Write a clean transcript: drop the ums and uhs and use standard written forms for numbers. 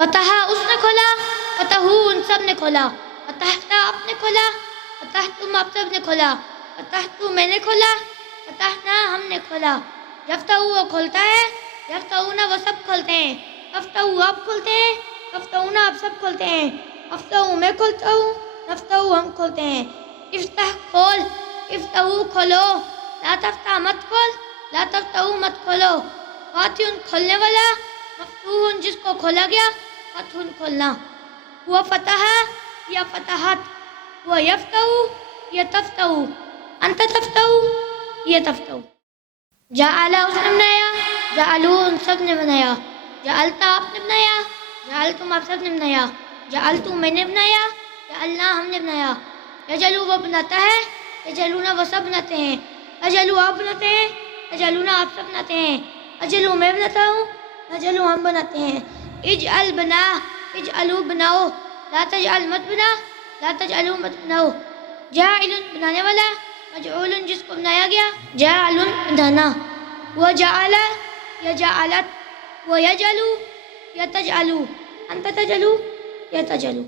فتح اس نے کھولا، فتحو ان سب نے کھولا، فتحت آپ نے کھولا، فتحتم آپ سب نے کھولا، فتحتو میں نے کھولا، فتحنا ہم نے کھولا۔ یفتح وہ کھولتا ہے، یفتحون وہ سب کھولتے ہیں، تفتحو آپ کھولتے ہیں، تفتحون آپ سب کھولتے ہیں، افتحو میں کھولتا ہوں، نفتحو ہم کھولتے ہیں۔ افتح کھول، افتحو کھولو، لا تفتح مت کھول، لا تفتحو مت کھولو۔ فاتحٌ کھولنے والا، مفتوحٌ جس کو کھولا گیا، فتحٌ کھولنا۔ وہ فتح یا فتحت، وہ یفتح یا تفتح، انت تفتح یا تفتح۔ جعل اس نے بنایا، جعلو ان سب نے بنایا، جعلت آپ نے بنایا، جعلتم آپ سب نے بنایا، جعلتو میں نے بنایا، جعلنا ہم نے بنایا۔ یجلو وہ بناتا ہے، یجلون وہ سب بناتے ہیں، اجلو آپ بناتے ہیں، اجلون آپ سب بناتے ہیں، اجلو میں بناتا ہوں، اجلو ہم بناتے ہیں۔ اجعل بنا، اجعلو بناؤ، لا تجعل مت بنا، لا تجعلو مت بناؤ۔ جاعل بنانے والا، مجعول جس کو بنایا گیا، جاعل بنانا۔ وہ جعل یا جعلت، وہ یجلو یا تجعلو، انت تجلو یا تجلو۔